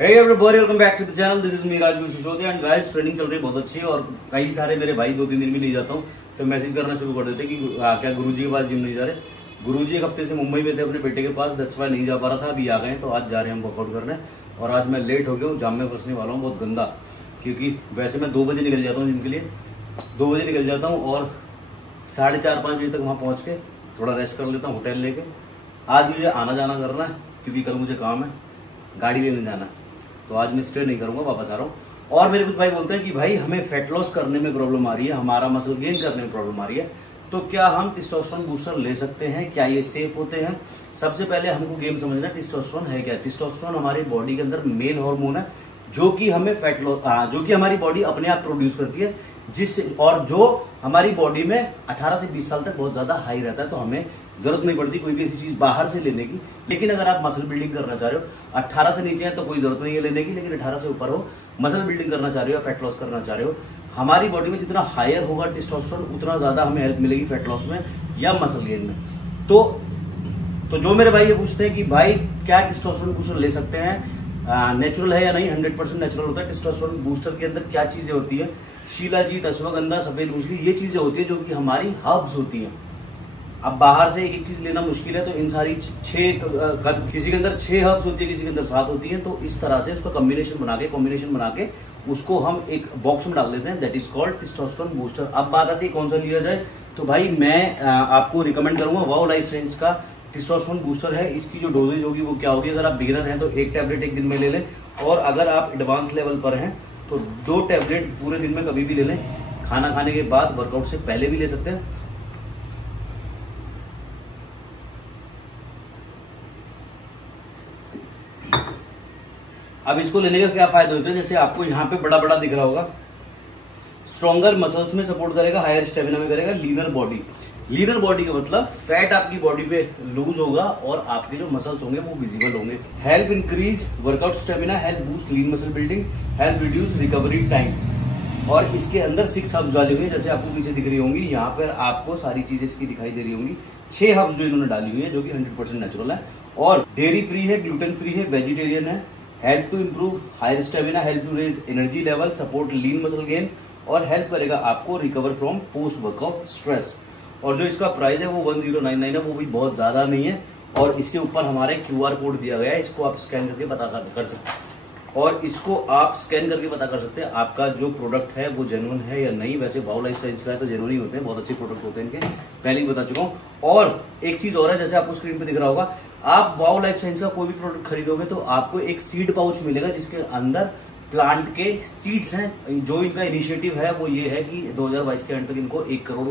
Hey everybody, welcome back to the channel. This is me Rajveer Sisodia and guys training चल रही है बहुत अच्छी है और कई सारे मेरे भाई 2-3 दिन भी नहीं जाता हूँ तो मैसेज करना शुरू कर देते कि क्या गुरुजी के पास जिम नहीं जा रहे। गुरुजी एक हफ्ते से मुंबई में थे अपने बेटे के पास, दैट्स व्हाई नहीं जा पा रहा था। अभी आ गए तो आज जा रहे हैं हम वर्कआउट करने और आज मैं लेट हो गया हूँ, जाम में फंसने वाला हूँ बहुत गंदा, क्योंकि वैसे मैं 2 बजे निकल जाता हूँ जिम के लिए, 2 बजे निकल जाता हूँ और 4:30-5 बजे तक वहाँ पहुँच के थोड़ा रेस्ट कर लेता हूँ होटल लेके। आज मुझे आना जाना करना है क्योंकि कल मुझे काम है, गाड़ी लेने जाना है, तो आज मैं स्टे नहीं करूंगा, वापस आ रहा हूँ। और मेरे कुछ भाई बोलते हैं कि भाई हमें फैट लॉस करने में प्रॉब्लम आ रही है, हमारा मसल गेन करने में प्रॉब्लम आ रही है, तो क्या हम टेस्टोस्टेरोन बूस्टर ले सकते हैं, क्या ये सेफ होते हैं? सबसे पहले हमको गेम समझना है टेस्टोस्टेरोन है क्या। टेस्टोस्टेरोन हमारी बॉडी के अंदर मेल हार्मोन है जो कि हमें फैट लॉस जो कि हमारी बॉडी अपने आप प्रोड्यूस करती है, और जो हमारी बॉडी में 18 से 20 साल तक बहुत ज्यादा हाई रहता है, तो हमें जरूरत नहीं पड़ती कोई भी ऐसी चीज बाहर से लेने की। लेकिन अगर आप मसल बिल्डिंग करना चाह रहे हो, 18 से नीचे है तो कोई जरूरत नहीं है लेने की, लेकिन 18 से ऊपर हो, मसल बिल्डिंग करना चाह रहे हो, फैट लॉस करना चाह रहे हो, हमारी बॉडी में जितना हायर होगा टेस्टोस्टेरोन उतना ज्यादा हमें हेल्प मिलेगी फैट लॉस में या मसल गेन में। तो जो मेरे भाई ये पूछते हैं कि भाई क्या टेस्टोस्टेरोन बूस्टर ले सकते हैं, नेचुरल है या नहीं? 100% नेचुरल होता है। टेस्टोस्टेरोन बूस्टर के अंदर क्या चीजें होती है? शिलाजीत, अश्वगंधा, सफेद मूंगफली, ये चीजें होती है जो कि हमारी हर्ब्स होती हैं। अब बाहर से एक चीज लेना मुश्किल है, तो इन सारी 6 किसी के अंदर 6 हर्ब्स होती है, किसी के अंदर 7 होती है, तो इस तरह से उसका कॉम्बिनेशन बना के उसको हम एक बॉक्स में डाल देते हैं, that is called testosterone booster. अब बात आती है कौन सा लिया जाए, तो भाई मैं आपको रिकमेंड करूंगा वाओ लाइफ साइंस का टेस्टोस्टेरोन बूस्टर है। इसकी जो डोजेज होगी वो क्या होगी, अगर आप बिगिनर हैं तो 1 टैबलेट एक दिन में ले लें, और अगर आप एडवांस लेवल पर हैं तो 2 टैबलेट पूरे दिन में कभी भी ले लें, खाना खाने के बाद, वर्कआउट से पहले भी ले सकते हैं। अब इसको लेने का क्या फायदा होता है, जैसे आपको यहाँ पे बड़ा बड़ा दिख रहा होगा, स्ट्रॉन्गर मसल्स में सपोर्ट करेगा, हायर स्टेमिना में करेगा, लीनर बॉडी। लीनर बॉडी का मतलब फैट आपकी बॉडी पे लूज होगा और आपके जो मसल्स होंगे वो विजिबल होंगे। Help increase workout stamina, help boost lean muscle building, help reduce recovery time. और इसके अंदर 6 हब्स डाली हुई है, जैसे आपको पीछे दिख रही होंगी, यहाँ पर आपको सारी चीजें इसकी दिखाई दे रही होंगी। 6 हब्स जो इन्होंने डाली हुई है जो कि 100% नेचुरल है और डेयरी फ्री है, ग्लूटेन फ्री है, वेजिटेरियन है, help to improve higher stamina, help to raise energy level, support lean muscle gain, और हेल्प करेगा आपको recover from post workout stress. और जो इसका प्राइस है वो 1099 है, वो भी बहुत ज्यादा नहीं है, और इसके ऊपर हमारे QR कोड दिया गया है, इसको आप स्कैन करके पता कर सकते हैं, और इसको आप स्कैन करके पता कर सकते हैं आपका जो प्रोडक्ट है वो जेन्युइन है या नहीं। वैसे वाओ लाइफ साइंस का है तो जेन्युइन ही होते हैं, बहुत अच्छे प्रोडक्ट होते हैं इनके, पहले ही बता चुका हूँ। और एक चीज और है, जैसे आपको स्क्रीन पे दिख रहा होगा, आप वाओ लाइफ साइंस का कोई भी प्रोडक्ट खरीदोगे तो आपको एक सीड पाउच मिलेगा जिसके अंदर प्लांट के सीड्स हैं। जो इनका इनिशिएटिव है वो ये है कि 2022 के एंड तक इनको 1 करोड़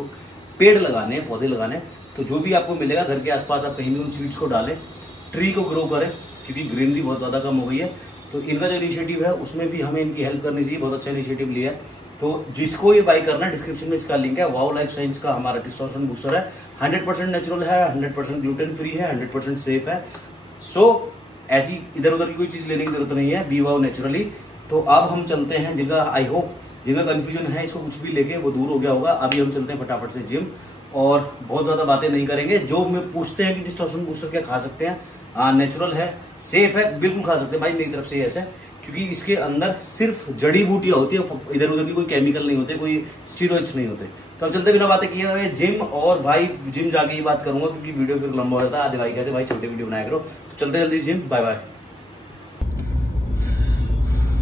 पेड़ लगाने हैं, पौधे लगाने हैं। तो जो भी आपको मिलेगा घर के आसपास आप कहीं भी उन सीड्स को डालें, ट्री को ग्रो करें, क्योंकि ग्रीनरी बहुत ज्यादा कम हो गई है। तो इनका जो इनिशिएटिव है उसमें भी हमें इनकी हेल्प करनी चाहिए, बहुत अच्छा इनिशिएटिव लिया है। तो जिसको ये बाई करना है, डिस्क्रिप्शन में इसका लिंक है। वाओ लाइफ साइंस का हमारा टेस्टोस्टेरोन बूस्टर है, 100% नेचुरल है, 100% ग्लूटेन फ्री है, 100% सेफ है। सो ऐसी इधर उधर की कोई चीज लेने की जरूरत नहीं है, बी वाओ नेचुरली। तो अब हम चलते हैं, जिनका आई होप जिनका कंफ्यूजन है इसको कुछ भी लेके वो दूर हो गया होगा। अभी हम चलते हैं फटाफट से जिम, और बहुत ज्यादा बातें नहीं करेंगे। जो मैं पूछते हैं कि टेस्टोस्टेरोन बूस्टर क्या खा सकते हैं, नेचुरल है, सेफ है, बिल्कुल खा सकते हैं भाई, मेरी तरफ से ऐसा है, क्योंकि इसके अंदर सिर्फ जड़ी बूटियां होती है, इधर उधर की कोई केमिकल नहीं होते, कोई स्टीरॉइड्स नहीं होते। तो अब चलते बिना बातें किए जिम, और भाई जिम जाके ही बात करूंगा क्योंकि वीडियो फिर लंबा हो जाता है। आधे भाई कहते भाई छोटे वीडियो बनाया करो, तो चलते जल्दी जिम, बाय बाय।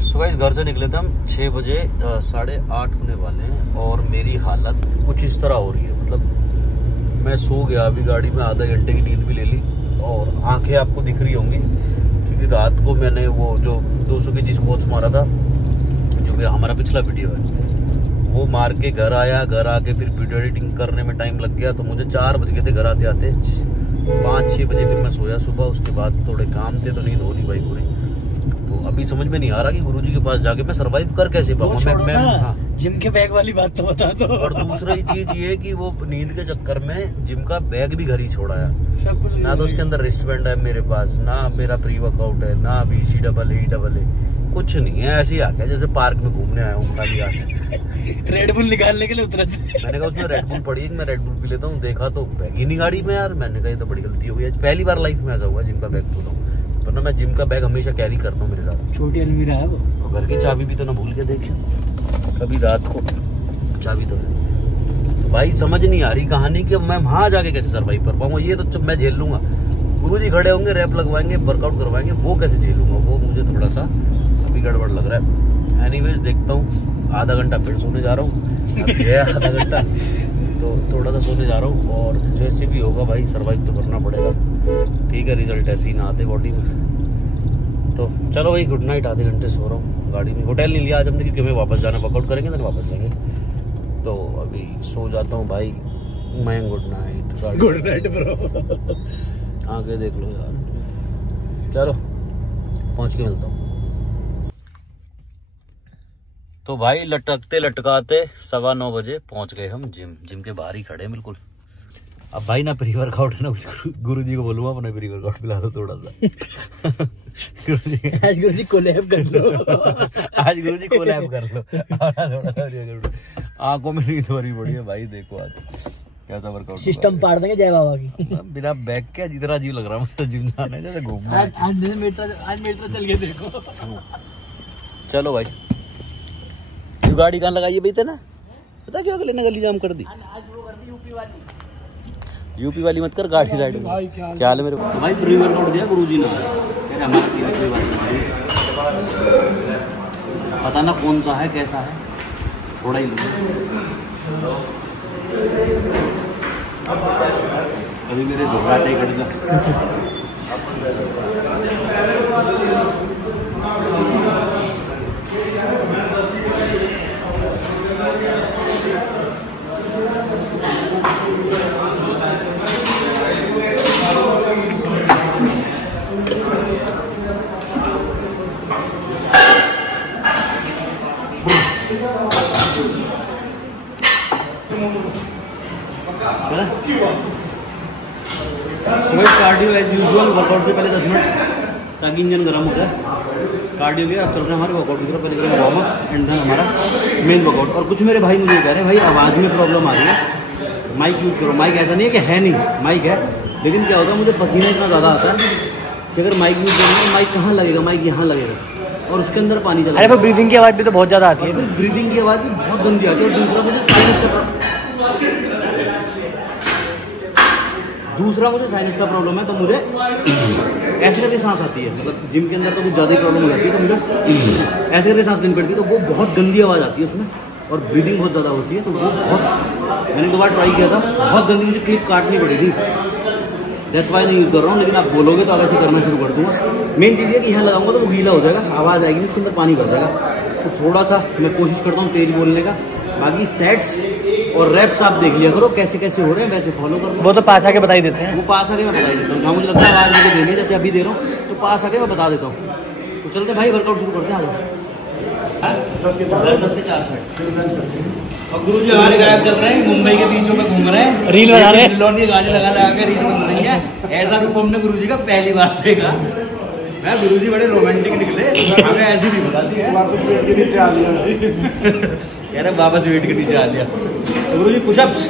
सुबह घर से निकले थे हम 6 बजे, 8:30 होने वाले हैं, और मेरी हालत कुछ इस तरह हो रही है, मतलब मैं सो गया अभी गाड़ी में, आधा घंटे की नींद भी ले ली, और आंखें आपको दिख रही होंगी क्योंकि रात को मैंने वो जो 200 kg स्क्वाट्स मारा था, जो कि हमारा पिछला वीडियो है, वो मार के घर आया। घर आके फिर वीडियो एडिटिंग करने में टाइम लग गया, तो मुझे 4 बज गए थे घर आते आते। 5-6 बजे फिर मैं सोया सुबह, उसके बाद थोड़े काम थे तो नींद हो नहीं भाई पूरी। तो अभी समझ में नहीं आ रहा कि गुरुजी के पास जाके मैं सरवाइव कर कैसे पाऊंगा। जिम के बैग वाली बात तो बता दो। और दूसरी चीज ये कि वो नींद के चक्कर में जिम का बैग भी घर ही छोड़ाया, सब कुछ ना तो उसके अंदर रिस्ट बैंड है मेरे पास, ना मेरा प्री वर्कआउट है, ना BCAA, कुछ नहीं है। ऐसे ही आ गया जैसे पार्क में घूमने आया हूँ खाली हाथ। रेड बुल निकालने के लिए उतरा। मैंने कहा उसमें रेड बुल पड़ी है, मैं रेड बुल पी लेता हूँ। देखा तो बैग ही नहीं गाड़ी में यार। मैंने कहा ये तो बड़ी गलती हो गई, पहली बार लाइफ में ऐसा हुआ जिम का बैग धोता हूँ। वरना मैं जिम का बैग हमेशा कैरी करता हूँ मेरे साथ। छोटी अलमीरा है वो। और घर की चाबी भी तो ना भूल के देखिए कभी रात को, चाबी तो है। तो भाई समझ नहीं आ रही कहानी कि मैं वहां जाके कैसे सर्वाइव कर पाऊंगा। ये तो मैं झेल लूंगा, गुरुजी खड़े होंगे, रैप लगवाएंगे, वर्कआउट करवाएंगे, वो कैसे झेलूंगा, वो मुझे थोड़ा सा अभी गड़बड़ लग रहा है। एनीवेज देखता हूँ, आधा घंटा फिर सोने जा रहा हूँ, अभी है आधा घंटा, तो थोड़ा सा सोने जा रहा हूँ। और जैसे भी होगा भाई सर्वाइव तो करना पड़ेगा, ठीक है। रिजल्ट ऐसे ही ना आते बॉडी में। तो चलो भाई गुड नाइट, आधे घंटे सो रहा हूँ गाड़ी में। होटल नहीं लिया आज हमने क्योंकि हमें वापस जाना, वर्कआउट करेंगे तो वापस जाएंगे। तो अभी सो जाता हूँ भाई मैं। Good night. Good night bro. आगे देख लो यार। चलो पहुंच के मिलता हूँ। तो भाई लटकते लटकाते 9:15 बजे पहुंच गए हम जिम के बाहर ही खड़े हैं बिल्कुल। अब भाई ना प्री वर्कआउट है ना, गुरुजी को बोलूंगा अपना प्री वर्कआउट पिला दो थोड़ा सा। आज गुरुजी कोलैब कर लो। आज गुरुजी कोलैब कर लो। आंखों में नींद हो रही बड़ी है भाई, देखो आज कैसा वर्कआउट सिस्टम पाड़ देंगे जय बाबा की। बिना बैग के जितना अजीब लग रहा है मुझे तो जिम जाना है जैसे घूमना है। आज मेट्रो चल के देखो। चलो भाई गाड़ी कहाँ लगाई है ना, पता क्यों अगले ने गली जाम कर दी। आज वो कर दी यूपी वाली मत कर, गाड़ी साइड में। क्या हाल है मेरे को भाई? प्री वर्कआउट दिया गुरुजी ने, पता ना कौन सा है कैसा है, थोड़ा ही लो। अभी मेरे घबराहट कट गया। कार्डियो एज यूजुअल, वर्कआउट से पहले 10 मिनट ताकि इंजन गर्म हो जाए। कार्डियो किया, अब चल रहे हैं हमारे वर्कआउट की तरफ। पहले करेंगे वार्म अप एंड देन हमारा मेन वर्कआउट। और कुछ मेरे भाई मुझे कह रहे हैं भाई आवाज़ में प्रॉब्लम आ रही है, माइक यूज़ करो। माइक ऐसा नहीं है कि है नहीं, माइक है, लेकिन क्या होता है मुझे पसीना इतना ज़्यादा आता है कि अगर माइक यूज़ करूँगा तो माइक कहाँ लगेगा, माइक यहाँ लगेगा और उसके अंदर पानी चला। अरे ब्रीदिंग की आवाज़ भी तो बहुत ज़्यादा आती है। ब्रीदिंग की आवाज़ भी बहुत गंदी आती है। और दूसरा मुझे साइनस का प्रॉब्लम है, तो मुझे ऐसे करके सांस आती है। मतलब जिम के अंदर तो कुछ ज़्यादा ही प्रॉब्लम हो जाती है, तो मुझे ऐसे करके सांस लेनी पड़ती है, तो वो बहुत गंदी आवाज़ आती है उसमें और ब्रीदिंग बहुत ज़्यादा होती है। तो वो बहुत, मैंने 2 बार ट्राई किया था, बहुत गंदी, मुझे क्लिप काटनी पड़ी थी। दैट्स वाई नहीं यूज़ कर रहा हूँ। लेकिन आप बोलोगे तो आगे से करना शुरू कर दूँगा। मेन चीज़ है कि यहाँ लगाऊंगा तो वो गीला हो जाएगा, आवाज़ आएगी नहीं, उसके अंदर पानी भर जाएगा। तो थोड़ा सा मैं कोशिश करता हूँ तेज़ बोलने का। बाकी सेट्स और रैप्स आप देख लिया करो कैसे कैसे हो रहे हैं, वैसे फॉलो करो। वो तो पास आके बता ही देते हैं। वो पास आके मैं बता ही देता हूँ, जहाँ मुझे लगता है आवाज़ मुझे देनी है, जैसे अभी दे रहा हूँ, तो पास आके मैं बता देता हूँ। तो चलते भाई वर्कआउट शुरू करते हैं। आज 10 के 4 सेट। और गुरुजी हमारे गायब चल रहे हैं, मुंबई के बीचों में घूम रहे हैं, रील बना रहे हैं, गाने लगा के रील बन रही है। ऐसा रूप हमने गुरुजी का पहली बार देखा। मैं गुरुजी बड़े रोमांटिक निकले, हमें ऐसी भी बताती है। वापस वेट के नीचे आ लिया। कह रहे वापस वेट के नीचे आ लिया। तो गुरुजी पुशअप्स,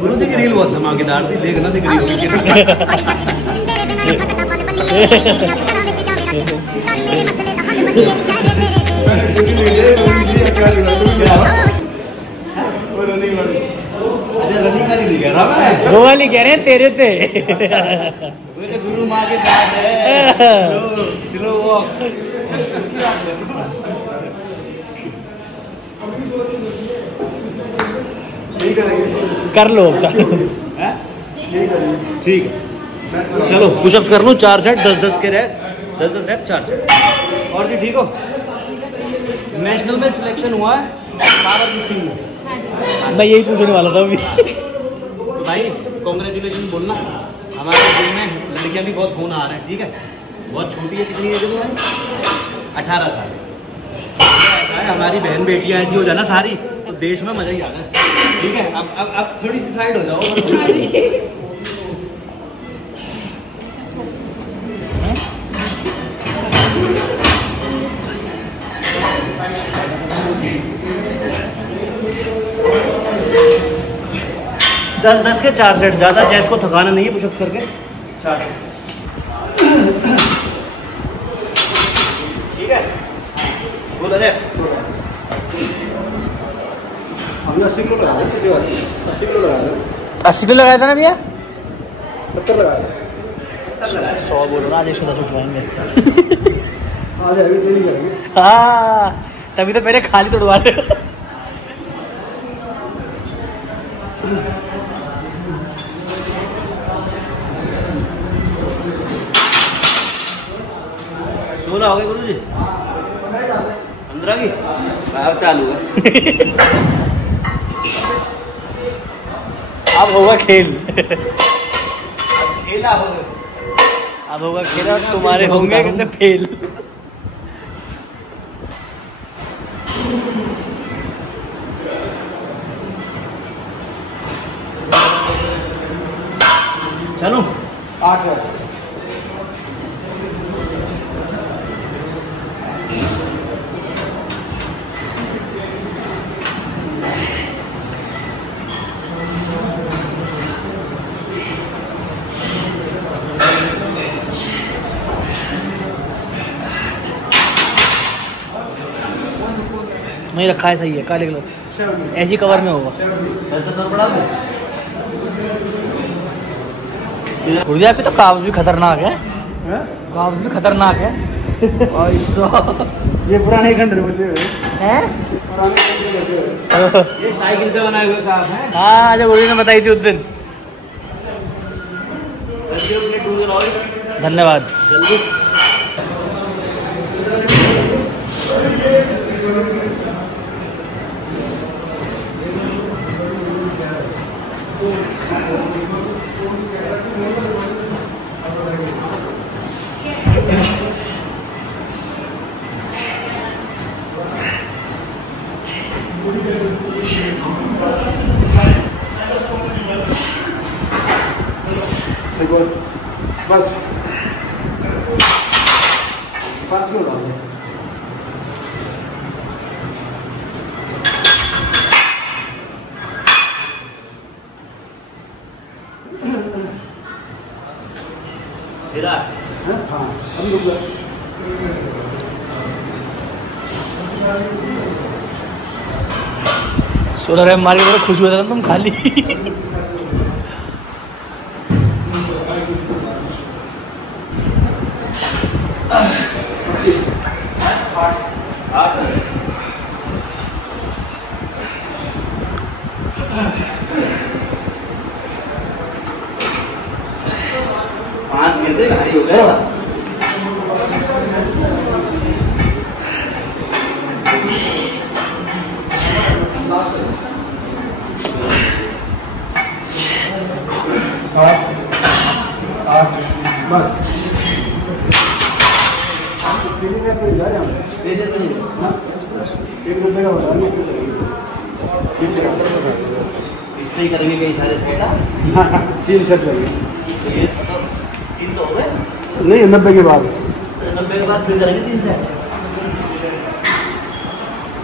गुरुजी की रील बहुत धमाकेदार थी, देखना दिख रही होगी। अच्छा रनिंग वाली नहीं कह रहा मैं, वो वाली कह रहे हैं तेरे थे। गुरु माँ के साथ है, स्लो वॉक। कर लो चलो। ठीक है चलो पुशअप्स कर लूँ 4 सेट, 10-10 के रैप, 10-10 रैप 4 सेट। और जी ठीक हो? नेशनल में सिलेक्शन हुआ है पावर लिफ्टिंग में। मैं यही पूछने वाला था अभी। भाई कॉन्ग्रेचुलेशन बोलना, हमारे जिम में लड़कियां भी बहुत खून आ रहे हैं। ठीक है, बहुत छोटी है, कितनी एज है? 18 साल। हमारी बहन बेटियां ऐसी हो जाना सारी, तो देश में मजा ही आता है। ठीक है, अब थोड़ी सी साइड हो जाओ। 10-10 के 4 सेट, ज्यादा चेस्ट को थकाना नहीं है पुशअप्स करके 4 सेट। ठीक है 16 है। हमने 80 किलो लगाया था, 80 किलो लगाया था। 80 किलो लगाया था ना भैया? 70 लगाया था। 100 बोलो ना, आज 110 उठवाएंगे। आज अभी देरी करेंगे। हाँ तभी तो मेरे खाली तोड़वा रहे हो। सोलह हो गए गुरु जी, 15 की अब चालू है। अब होगा खेल। खेला हो गया। अब होगा खेल और तुम्हारे होंगे कितने फेल। चलो 8 है। नहीं रखा है, सही है, काले कलर ऐसी कवर में होगा। ऐसा सर बड़ा दो। गुरुजी आपकी तो काब्ज भी खतरनाक है, हैं? काब्ज भी खतरनाक है। ये पुराने खंडर बचे हुए हैं? पुराने खंडर बचे हुए। ये साइकिल से बनाए हुए काम है। हाँ जो गुरुजी ने बताई थी उस दिन। धन्यवाद। जल्दी देखो बस 5 किलो डाल दो। फिरा हैं? हाँ हम लोग सोलह रैम मार के बड़ा खुश हुआ था तुम खाली। पाँच गिरते भारी हो गया। सात 8 बस। फीलिंग है कोई जा रहे हैं बेहतर नहीं है ना। 1 रुपये का बता रही पीछे का इसलिए करेंगे कई सारे सेट। 3 सेट लगे। तो ये 3 तो हो गए। नहीं 90 के बाद 90 के बाद फिर करेंगे 3 सेट।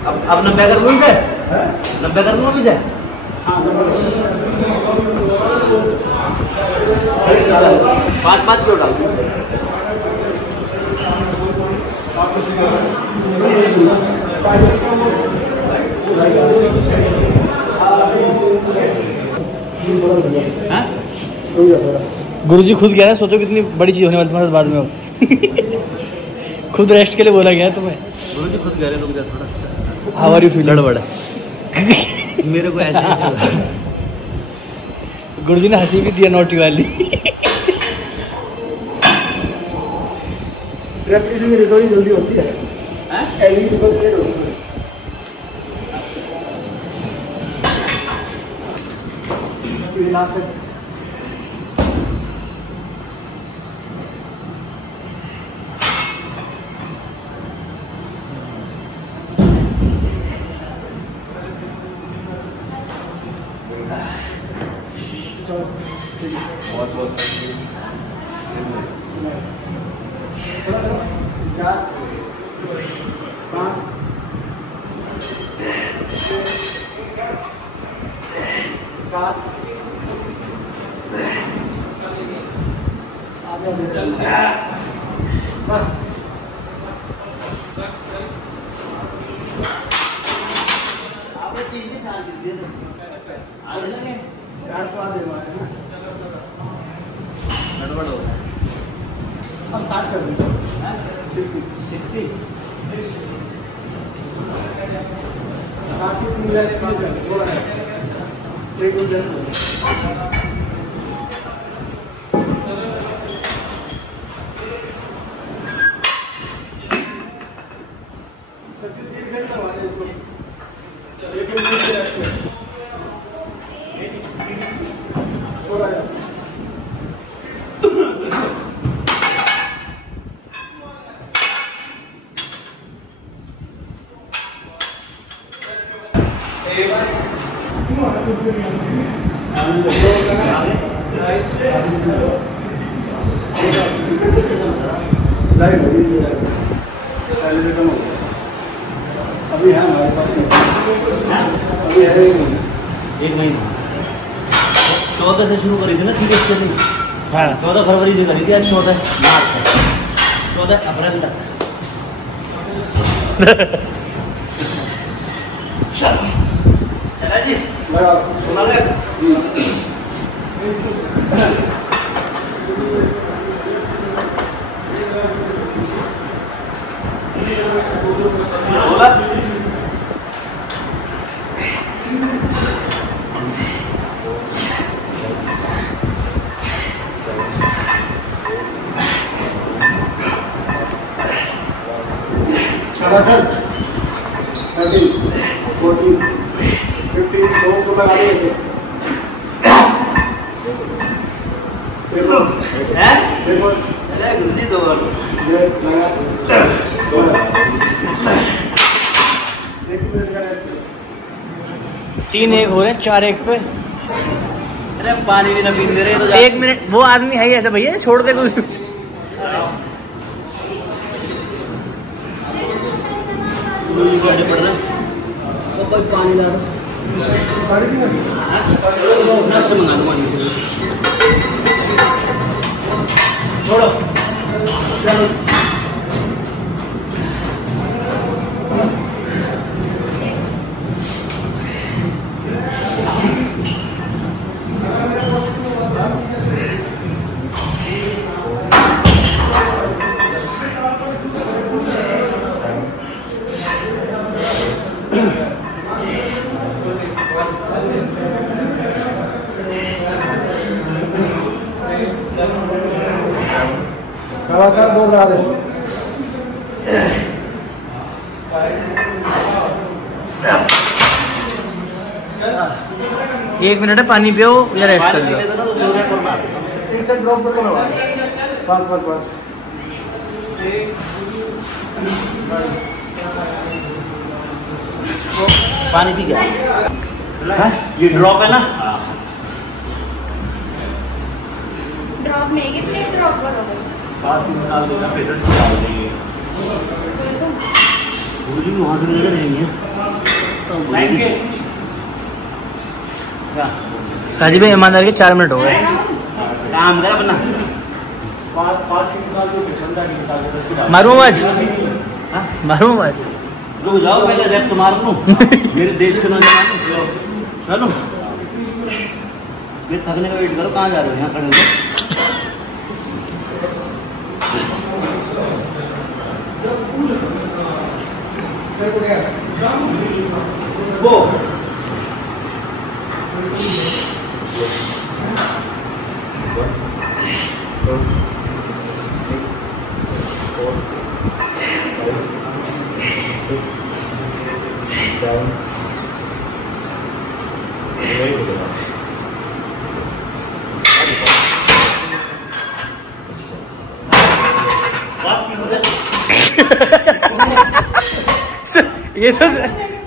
अब 90 कर लूँ इसे, 90 कर लूँ अभी से। हाँ 5-5 किलो डाल दूँ। हाँ? गुरुजी खुद कह रहे हैं, सोचो कितनी बड़ी चीज होने वाली तुम्हारे बाद में हो। खुद रेस्ट के लिए बोला गया है तुम्हें। गुरु जी खुद कह रहे लोग थोड़ा हाउ आर यू फीलिंग? गड़बड़ है मेरे को ऐसे गुरुजी ने हंसी भी दिया नोटी वाली। रेपिटेशन की रिकवरी जल्दी होती है। एलई रिकवरी लेट होती है। ये लास्ट है। बहुत बहुत आपने 3 के 4 दिए थे आगे लगे 4 तो आधे हुआ है ना, गड़बड़ हो गया। अब 60 कर दीजिए 60 बाकी 3 लाख थोड़ा है एक उधर अभी है हमारे पास, अभी है 1 महीना 14 से शुरू करी थी ना सीरियस ट्रेनिंग। हाँ 14 फरवरी से करी थी, आज 14 मार्च है, 14 अप्रैल तक। चला जी सुना ले। बोला शाबाश 13 14 15 दो को लगा देंगे। देखो है देखो अरे गुरुजी 2 बार ये लगा 1 मिनट का रेस्ट 3 1 हो रहे हैं, 4 1 पे। अरे पानी भी ना पीने दे रहे तो 1 मिनट वो आदमी है ही ऐसा भैया, छोड़ दे कुछ। पड़ रहा तो कोई पानी ला दो, गाड़ी भी नहीं नर्स मंगा दो पानी से। छोड़ो चलो कलाकार 2 लगा दे। 1 मिनट है, पानी पियो या रेस्ट कर लो। एक से ड्रॉप कर लो 5 5 5 पानी पी गया। ये ड्रॉप है ना, ड्रॉप नहीं कि प्लेट ड्रॉप करोगे। पास में निकाल देना, पेटर्स निकाल देंगे। भूली भी वहाँ से लेकर रहेंगे क्या राजीव भाई ईमानदार के 4 मिनट हो गए। काम कर अपना। 5 निकाल दो, 10 निकाल मारूं आवाज, हाँ? मारूं आवाज। रुक जाओ, पहले रैप तो मार लूं। मेरे देश के नौजवान चलो, ये थकने का वेट करो। कहाँ जा रहे हो? यहाँ खड़े हो वो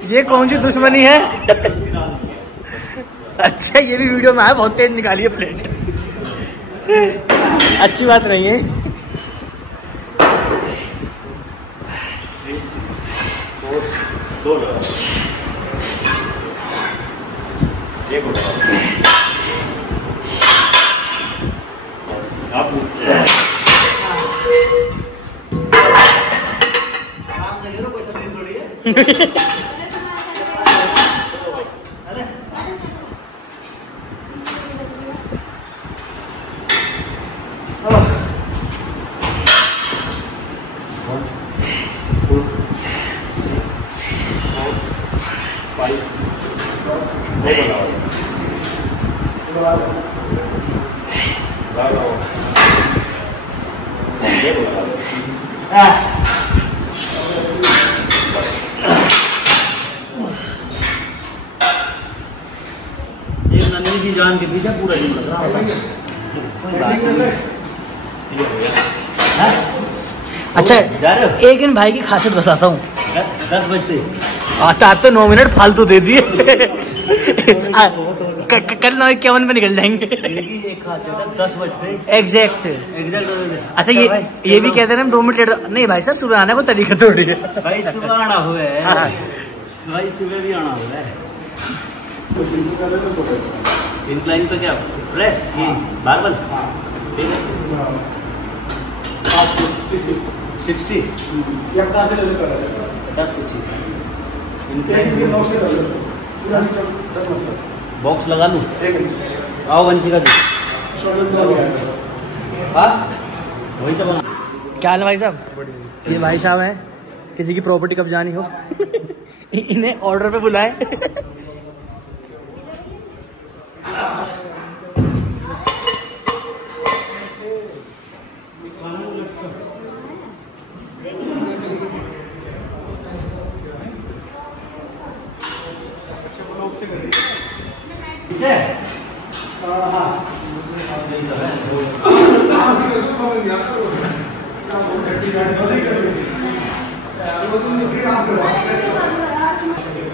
ये कौन सी दुश्मनी है? अच्छा ये भी वीडियो में आया, बहुत तेज निकाली है प्लेट। अच्छी बात नहीं है। आप की जान के पीछे पूरा जिम लग रहा है। अच्छा एक इन भाई की खासियत बताता हूँ। 10 बजते आता तो 9 मिनट फालतू दे दिए। कल 9:51 पे निकल जाएंगे। एक खासियत है 10 बजते एग्जैक्ट। अच्छा ये भी कहते हैं ना 2 मिनट लेट। नहीं भाई साहब सुबह आने को तरीका थोड़ी है। भाई सुबह आना हुआ है, भाई सुबह भी आना हुआ है। इंक्लाइन तो क्या प्रेस ये बारबल 60 बॉक्स लगा लूँ। आओ वंशी का वही सब बना। क्या हाल है भाई साहब? ये भाई साहब हैं, किसी की प्रॉपर्टी कब्जानी हो इन्हें ऑर्डर पे बुलाएं।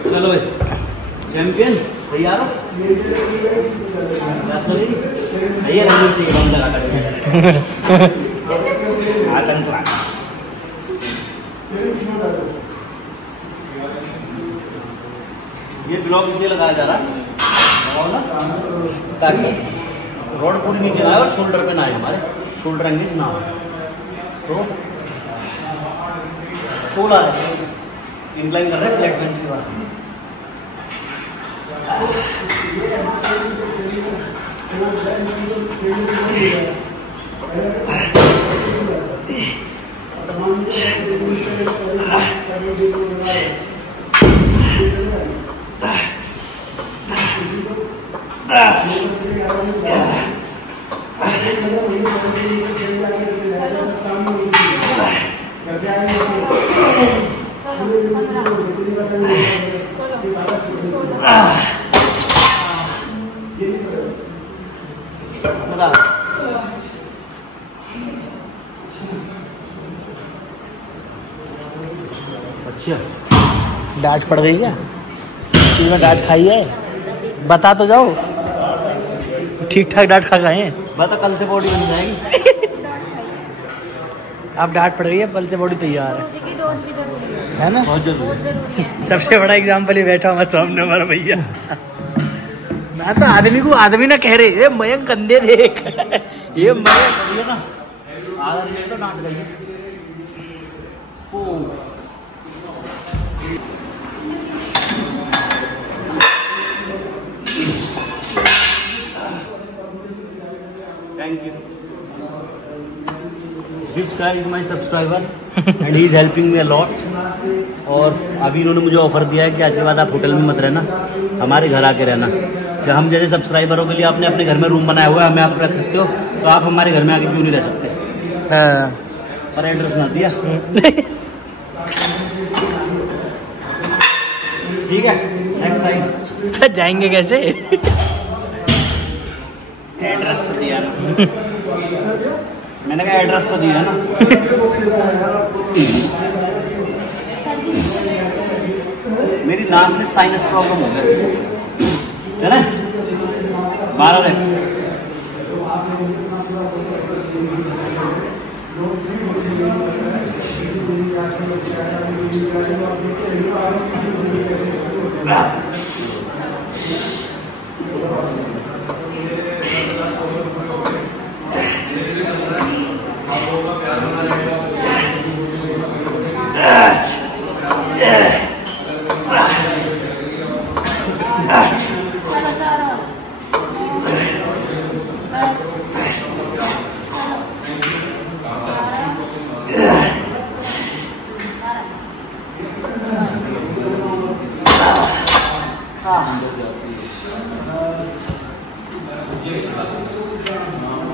चलो चैंपियन तैयार हो? सही है ये ब्लॉक इसलिए लगाया जा रहा है ताकि रोड पूरी नीचे ना आए और शोल्डर पे ना आए, हमारे शोल्डर एंगेज ना हो। तो 16 इंक्लाइन कर रहे हैं फ्लैट बेंच के बाद। अच्छा डांट पड़ गई क्या? चीज में डांट खाई है? बता तो जाओ। ठीक ठाक डांट खा गए हैं। बता कल से बॉडी बन जाएगी। अब डांट पड़ गई है, कल से बॉडी तैयार है ना? बहुत जरूरी है। सबसे बड़ा एग्जाम्पल ही बैठा हमारे सामने हमारा भैया। मैं तो आदमी को आदमी ना कह रहे, ये मयंक कंधे देख। ये मयंक ना आधा मिनट तो डांट गई। Thank you. This guy is my subscriber and he is helping me a lot. और अभी इन्होंने मुझे ऑफर दिया है कि आज के बाद आप होटल में मत रहना, हमारे घर आके रहना। कि हम जैसे सब्सक्राइबरों के लिए आपने अपने घर में रूम बनाया हुआ है, हमें आप रख सकते हो, तो आप हमारे घर में आके क्यों नहीं रह सकते? पर एड्रेस ना दिया। ठीक है, नेक्स्ट टाइम जाएंगे कैसे? एड्रेस तो दिया ना। मैंने कहा एड्रेस तो दिया ना। मेरी नाक में साइनस प्रॉब्लम हो गया। चले 12 दिन।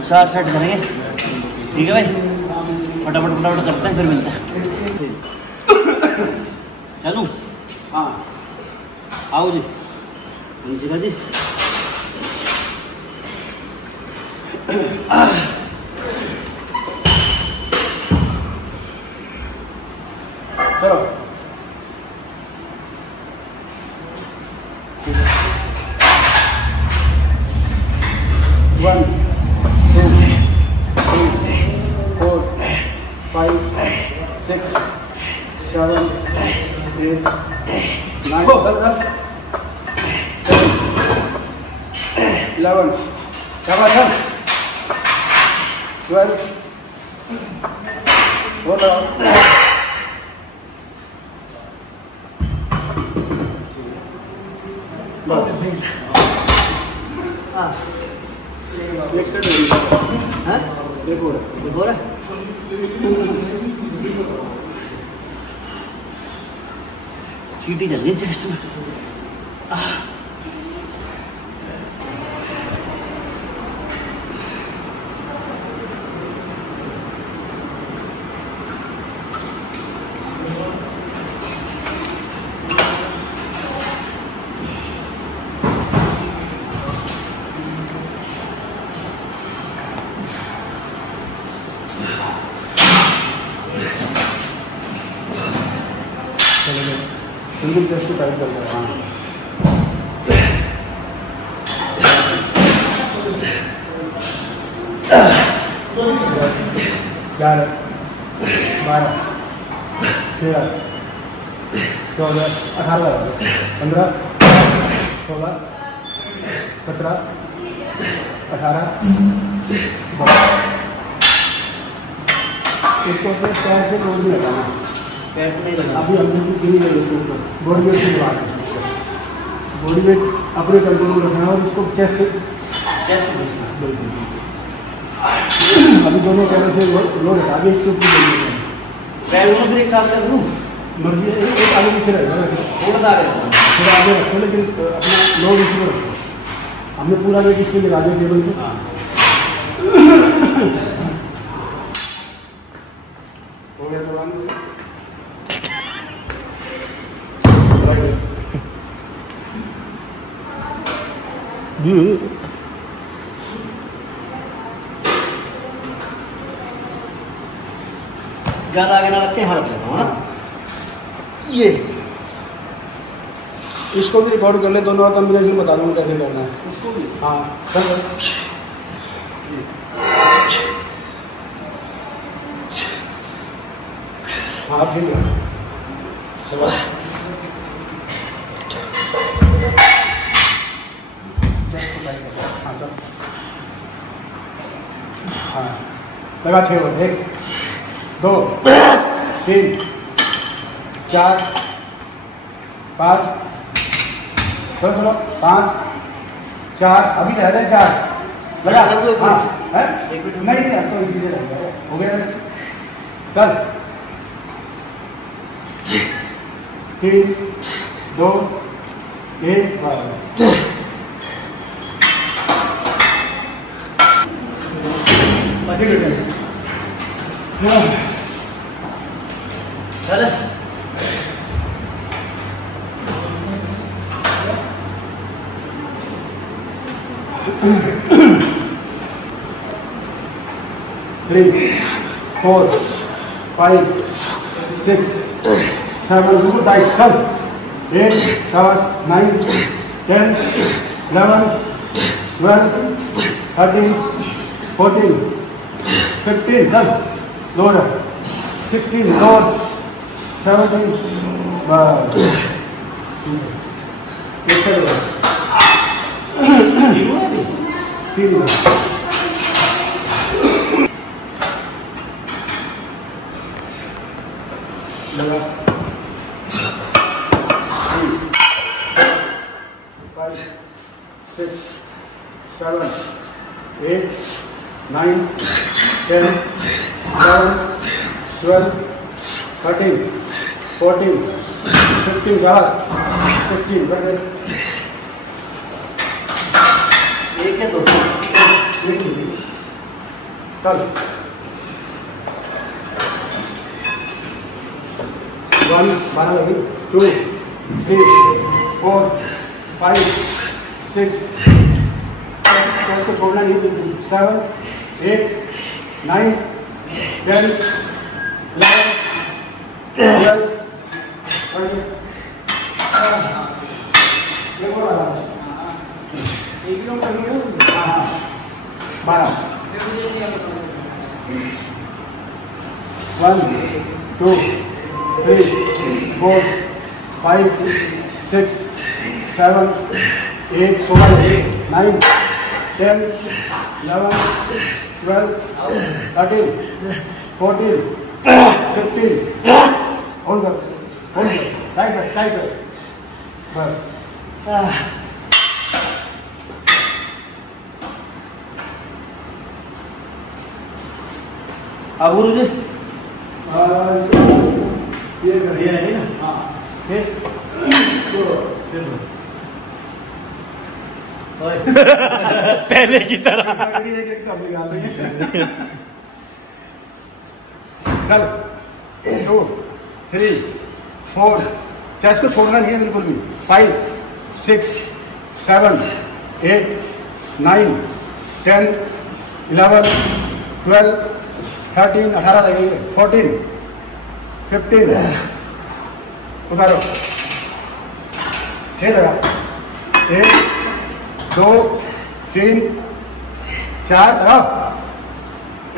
चार सेट करेंगे, ठीक है भाई। फटाफट फटाफट करते हैं, फिर मिलते हैं। चलूँ? हाँ, आओ जी नीचे का जी। चलो 1 2 3 4 5 6 7 8 9 11 12 Hold on. एक सेट हो रही है, एक और है। चीटी चल रही है चेस्ट में। सिंगल टेस्ट को टाइप कर रहे हैं। 11 12 13 14 18 15 16 17 18 इसको अपने पैर से लोड नहीं लगाना, पैर से नहीं लगा। अभी हमने कुछ नहीं लगे इसके ऊपर, बॉडी वेट से बाहर है। बॉडी वेट अपने कंट्रोल में रखना है और उसको चेस्ट से बिल्कुल। अभी दोनों पैरों से लोड हटा के इसके ऊपर पैर दोनों फिर एक साथ कर लूँ? मर्जी है, एक आगे पीछे रहेगा, थोड़ा सा आगे रखो। थोड़ा आगे रखो, लेकिन अपना लोड इसमें रखो। हमने पूरा वेट इसमें लगा दिया टेबल पे। हाँ। हो गया सवाल? ज्यादा आगे ना रख के यहाँ रख लेता हूँ ना। ये इसको भी रिकॉर्ड कर ले, दोनों का कॉम्बिनेशन बता दूँ कैसे करना है उसको भी। हाँ कर। हाँ ठीक है। हाँ चल, हाँ लगा 6 बार। 1 2 3 4 5 चलो चलो 5 4 अभी रह रहे 4 लगा। हाँ है नहीं है तो इसी से रहेगा। हो गया चल 3 2 1 बस। चल 3 4 5 6 7 गुड डाइट चल 8 9 10 11 12 13 14 15 चल लोड 16 लोड 17 बस तीन लगा 5 6 7 8 9 10 11 12 13 14 15 16 बस एक है दो चल 1 12 लगी 2 3 4 5 6 इसको छोड़ना नहीं बिल्कुल 7 8 9 10 11 12 1 2 3 4 5 6 7 8 9 10 11 12 13 14 15 होल्ड टाइट बस अब गुरु जी ये है ना हाँ फिर पहले की तरह चल 2 3 4 चेस्ट को छोड़ना नहीं है बिल्कुल भी 5 6 7 8 9 10 11 12 13 18 लगेंगे 14 15 उतारो 6 लगा 1 2 3 4 लगाओ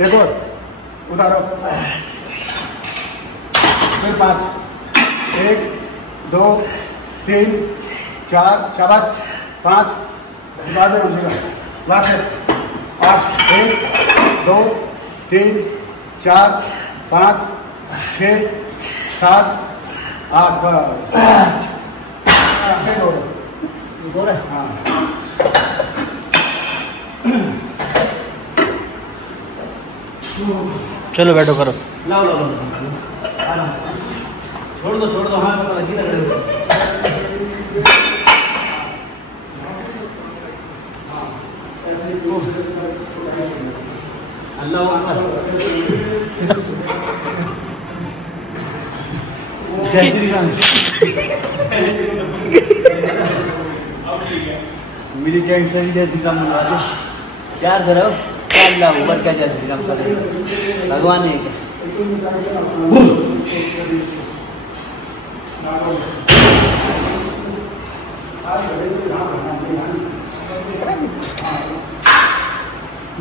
एक और उतारो फिर 5 1 2 3 4 शाबाश 5 उतार दो मुझे लास्ट है 8 1 2 3 4 5 6 7 8 बस हाँ चलो बैठो करो। लाओ लाओ लाओ छोड़ दो हाँ पता लगी तगड़े अल्लाह जय श्री राम मिलिटेंट से भी जय श्री राम मनवा दो प्यार से रहो क्या अल्लाह ऊपर क्या जय श्री राम सब भगवान है क्या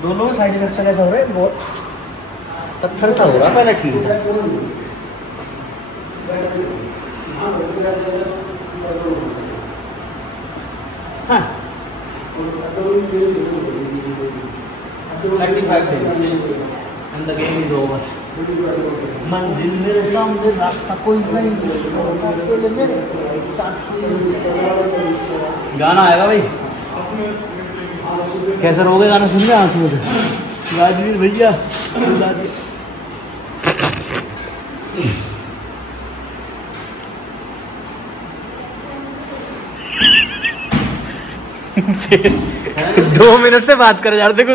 दोनों में साइड इफेक्ट कैसा हो रहा है बहुत पत्थर सा हो रहा पहले ठीक था हाँ 35 days and the game is over. मंजिल मेरे सामने रास्ता कोई नहीं अकेले मेरे साथ कोई गाना आएगा भाई कैसे रोगे गाना सुन रहे आंसू से राजवीर भैया दो मिनट से बात कर यार देखो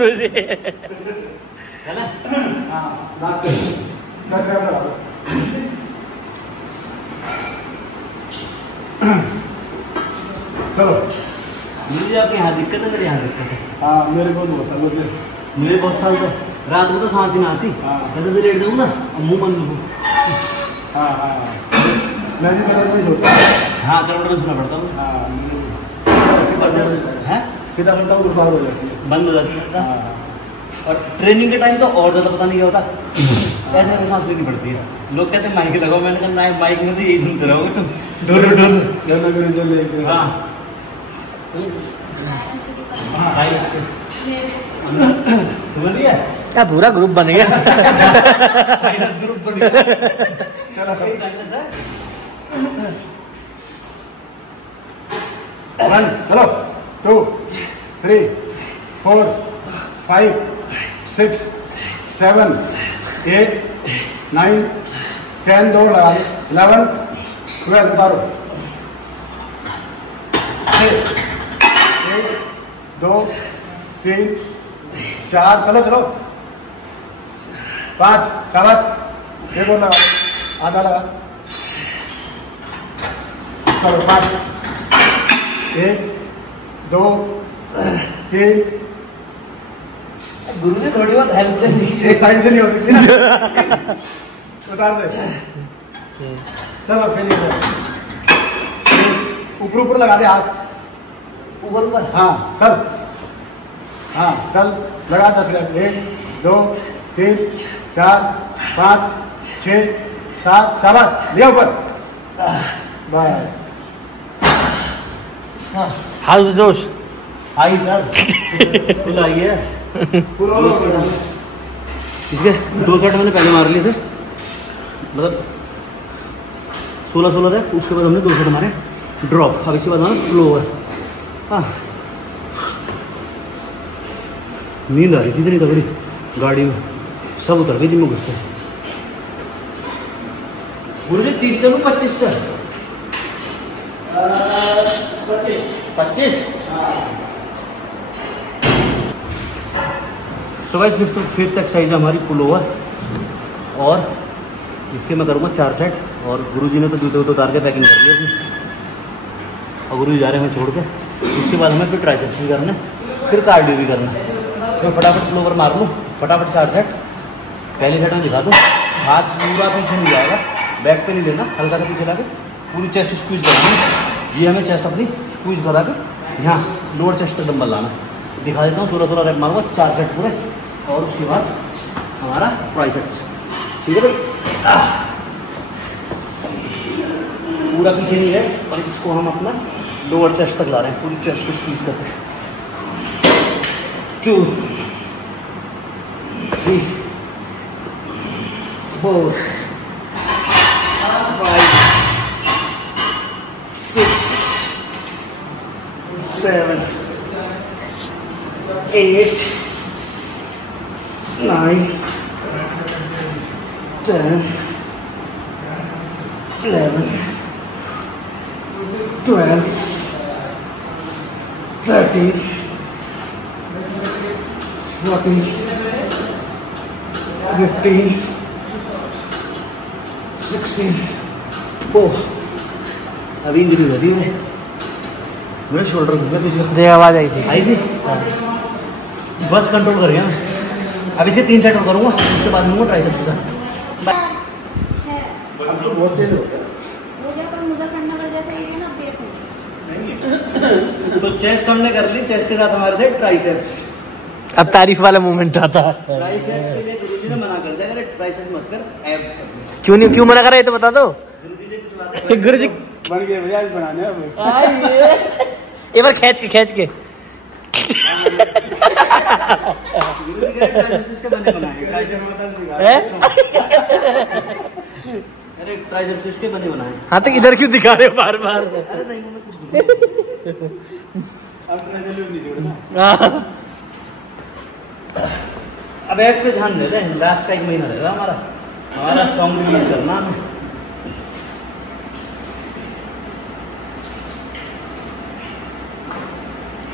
चलो मुझे आपके यहाँ दिक्कत है मेरे यहाँ दिक्कत है हाँ मेरे को बहुत साल मुझे मुझे बहुत साल से रात को तो सांस ही ना आती ऐसे से लेट जाऊँ ना मुँह बंद हो हाँ हाँ मैं भी मेरा नहीं सोता हाँ करवट में सुना पड़ता हूँ हाँ कितना करता हूँ बाहर हो जाती है बंद हो जाती है और ट्रेनिंग के टाइम तो और ज़्यादा पता नहीं क्या होता ऐसे में सांस लेनी पड़ती है लोग कहते हैं माइक लगाओ मैंने कहा ना माइक में तो यही सुनते रहोगे तुम डोर हाँ बन रही है क्या पूरा ग्रुप बन गया साइनस ग्रुप बन गया चलो साइनस है 1 चलो 2 3 4 5 6 7 8 9 10 दो लगा 11 12 उतारो 1 2 3 4 चलो चलो 5 शाबाश एक और लगा आधा लगा चलो 5 1 2 3 गुरुजी थोड़ी बहुत हेल्प दे दी। एक साइड से नहीं हो सकती ना उतार दे चलो फिर ऊपर ऊपर लगा दे हाथ ऊपर ऊपर हाँ चल हाँ चल लगा 10 मिनट 1 2 3 4 5 6 7 शाबाश लिया ऊपर बस हाउस जोश आई सर फुल आई है। इसके 2 सेट मैंने पहले मार लिए थे, मतलब 16 रैप, उसके बाद हमने 2 सेट मारे ड्रॉप। अब इसके बाद हमारा फ्लोवर। हाँ नींद आ रही थी इतनी तगड़ी गाड़ी में, सब उतर गए जिम में घुसते। गुरुजी 30 से 25 से 25। सो गाइस फिफ्थ एक्सरसाइज है हमारी पुल ओवर, और इसके मैं करूँगा 4 सेट। और गुरुजी ने तो जूते उतार के पैकिंग कर ली अपनी, और गुरुजी जा रहे हैं छोड़ के। उसके बाद हमें फिर ट्राइसेप्स भी करना है, फिर कार्डियो भी करना है। तो फटाफट पुल ओवर मार लूँ, फटाफट 4 सेट। पहले सेट में दिखा दूँ, हाथ पूरा पीछे नहीं जाएगा, बैक पे नहीं देना, हल्का सा पीछे ला के पूरी चेस्ट स्क्वीज करनी है। ये हमें चेस्ट अपनी स्क्वीज करा के यहाँ लोअर चेस्ट पे डंबल लाना है। दिखा देता हूँ, 16 रैप मारूंगा, 4 सेट पूरे, और उसके बाद हमारा ट्राइसेप्स। ठीक है भाई, पूरा पीछे नहीं है, और इसको हम अपना लोअर चेस्ट तक ला रहे हैं, पूरी चेस्ट को स्क्वीज करते हैं। 2 3 4 5 6 7 8 9 10 11 12 13 14 15 16 ओह अभी इंजरी हो रही है मेरे शोल्डर में, देख आवाज आई थी। आई थी, बस कंट्रोल करिए। अब इसके 3 सेट और करूँगा, उसके बाद लूँगा ट्राइसेप्स के साथ। अब तो बहुत चेंज हो गया हो गया, पर मुजफ्फरनगर जैसा ही है ना, अब ऐसे ही। तो चेस्ट हमने कर ली, चेस्ट के साथ हमारे थे ट्राइसेप्स। अब तारीफ वाला मूवमेंट आता। ट्राइसेप्स के लिए गुरुजी ने मना कर दिया, अरे ट्राइसेप्स मत कर, एब्स कर। क्यों मना कर रहे तो बता दो। गुरुजी से कुछ बात है। गुरुजी बन गए भैया आज बनाने अब एक बार खींच के गुरुजी के ट्राइसेप्स के बने बनाए, अरे ट्राइसेप्स इसके बने बनाए। हाँ तो इधर क्यों दिखा रहे हो बार बार। अरे नहीं मैं कुछ अब ट्राइसेप्स नहीं जोड़ना। अब एब्स पे ध्यान दे रहे हैं, लास्ट का 1 महीना रहेगा हमारा सॉन्ग रिलीज करना है।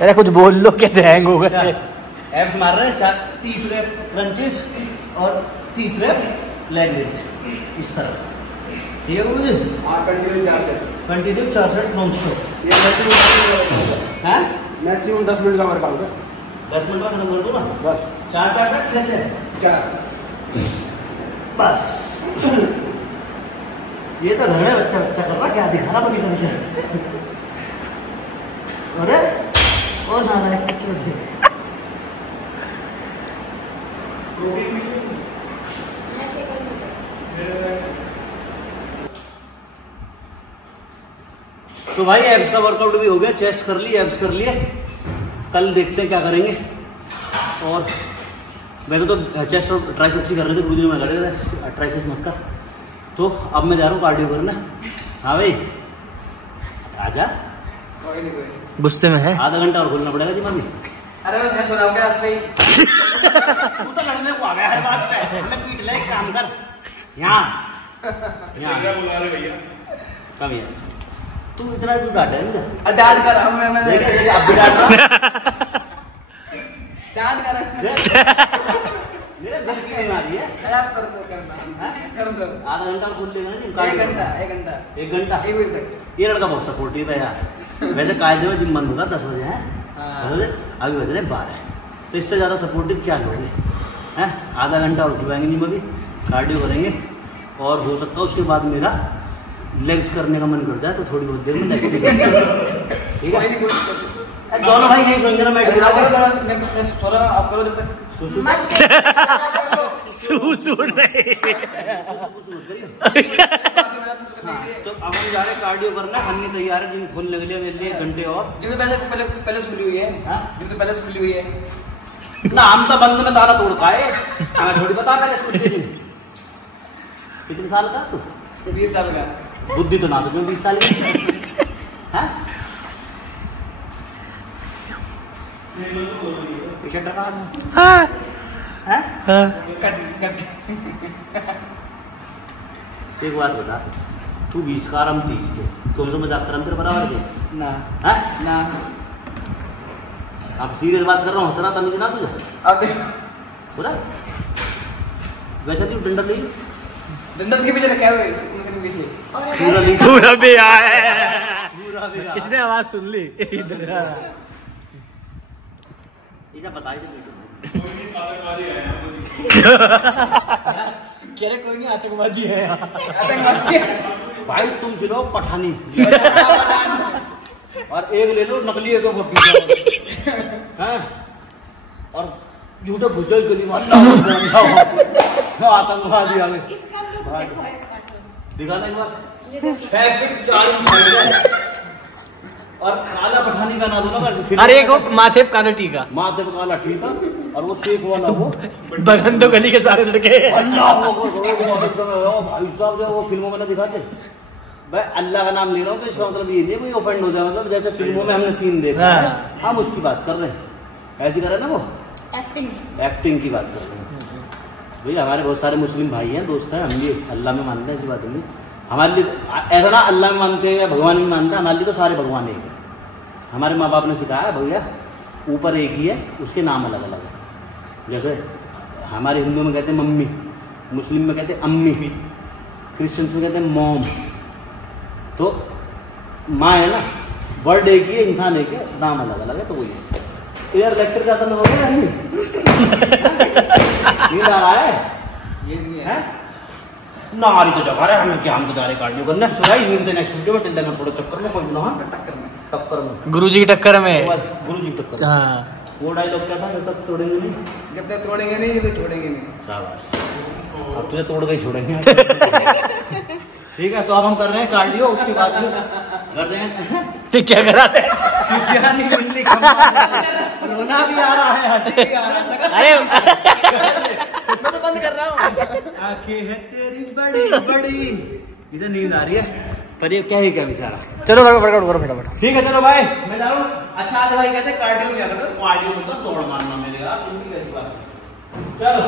अरे कुछ बोल लो, कैसे हैंग हो गए। एब्स मार रहे हैं, 30 रैप क्रंचेस और 30 रैप लेग रेस, इस तरह। ठीक है गुरुजी, हाँ continue 4 set, continue 4 set non stop. ये मैक्सिमम 10 मिनट का वर्कआउट है। 10 मिनट में खत्म कर दो ना, बस 4 सेट 6 4 बस। ये तो घर में बच्चा कर रहा, क्या दिखा रहा बड़ी तरह से। अरे और ना तो भाई एब्स का वर्कआउट भी हो गया, चेस्ट कर ली, एब्स कर लिए। कल देखते हैं क्या करेंगे। और वैसे तो चेस्ट और ट्राइसेप्स ही कर रहे थे, गुरुजी ने मना कर दिया ट्राइसेप्स मत कर। तो अब मैं जा रहा हूँ कार्डियो करने। हाँ भाई आजा, गुस्से में है। आधा घंटा और खोलना पड़ेगा जी मम्मी। अरे मैं कैसे सुनाऊंगा आज भाई। तू तो लड़ने को आ गया हर बात पे, हमें पीट ले, एक काम कर यहाँ बुला रहे भैया कम है। तू इतना क्यों डांटा है मुझे? डांट कर रहा हूं मैं। देखिए अब भी डांट रहा। डांट कर मेरे दिल की बीमारी है। आप कर दो करना करो सर। आधा घंटा और खोल लेगा ना जिम। 1 घंटा 1 घंटा 1 घंटा 1 बजे तक। ये लड़का बहुत सपोर्टिव है यार। वैसे कायदे में जिम बंद होगा 10 बजे है, अभी बज रहे 12, तो इससे ज़्यादा सपोर्टिव क्या लोगे हैं। आधा घंटा और खिलवाएंगे जिम, अभी कार्डियो करेंगे और हो सकता है उसके बाद मेरा लेग्स करने का मन कर जाए तो थोड़ी बहुत देर में लेग्स। ठीक है दोनों भाई यही सोएंगे ना मैट गिरा के। आप करो जब तक तो अब हम जा रहे कार्डियो करना, हम नहीं तैयार है जिम खोलने के लिए मेरे लिए 1 घंटे और। जिम तो पहले खुली हुई है। जिम तो पहले खुली हुई है ना, हम तो बंद में ताला तोड़ खाए। हमें थोड़ी पता पहले स्कूल के दिन। कितने साल का तू? 20 साल का। बुद्धि तो ना तो क्यों 20 साल की है। टी-शर्ट रखा है। कट एक बात बता, तू 20 का हम 30 के, तुमसे मजाक कर तेरे बराबर के ना है ना। आप सीरियस बात कर रहा हूँ, हंसना तमीज ना तुझे अब देख पूरा। वैसे तू डंडा ले डंडा के पीछे रखा है इसके पीछे पूरा ले पूरा भी आया। पूरा भी किसने आवाज सुन ली? इसे बताइए कह रहे कोई नहीं, आतंकवादी है भाई। तुम सुनो पठानी और एक ले लो नकली एक हैं और झूठे घुसो गली में आतंकवादी आ गए। इसका हम लोग देखो है दिखाना एक बार 6 फीट 4 इंच और काला पठानी बना दो ना। अरे एक माथे पे काला टीका, माथे पे काला टीका और वो शेख वाला वो बगन तो गली के सारे लड़के। अल्लाह भाई साहब जो वो फिल्मों में ना दिखाते भाई, अल्लाह का नाम ले रहा हूँ तो इसका मतलब ये नहीं कोई ऑफेंड हो जाए। मतलब जैसे फिल्मों में हमने सीन देखा है हम उसकी बात कर रहे हैं, ऐसी कर रहे हैं ना वो एक्टिंग की बात कर रहे हैं। भाई हमारे बहुत सारे मुस्लिम भाई हैं, दोस्त हैं, हम भी अल्लाह में मानते हैं, ऐसी बात नहीं। हमारे लिए ऐसा ना अल्लाह में मानते हैं या भगवान में मानते हैं, हमारे लिए तो सारे भगवान एक है। हमारे माँ बाप ने सिखाया भैया ऊपर एक ही है, उसके नाम अलग अलग है। जैसे हमारे हिंदू में कहते हैं मम्मी, मुस्लिम में कहते हैं अम्मी, क्रिश्चियंस में कहते हैं मॉम। तो माँ है ना, वर्ड एक ही है, इंसान एक है, नाम अलग अलग है, तो वही है। तो यार लेक्चर जाता ना हो गया नींद आ रहा है ये नहीं है नारी तो जगा रहे हमें क्या, हम तो जा रहे कार्डियो करने। सो गाइस मिलते हैं नेक्स्ट वीडियो में। टिल देन मैं थोड़ा चक्कर में पहुंच रहा हूं, टक्कर में गुरुजी की टक्कर में। गुरुजी की टक्कर। हाँ वो डायलॉग क्या था, जब तक तोड़ेंगे नहीं जब तक तोड़ेंगे नहीं तो छोड़ेंगे नहीं। शाबाश, अब तुझे तोड़ के ही छोड़ेंगे। ठीक है, तो अब हम कर रहे हैं कार्डियो, उसके बाद कर रहे हैं तो क्या कराते हैं? रोना भी आ रहा है, हंसी भी आ रहा है। अरे मैं तो बंद कर रहा हूँ। आंखें है तेरी बड़ी बड़ी। इसे नींद आ रही है पर ये क्या है क्या बेचारा। चलो फटाफट करो फटाफट। ठीक है चलो भाई मैं जा रहा हूँ। अच्छा आज भाई कहते कार्डियो में क्या करते, कार्डियो मतलब दौड़ मारना मेरे यार, तुम भी कैसी बात। चलो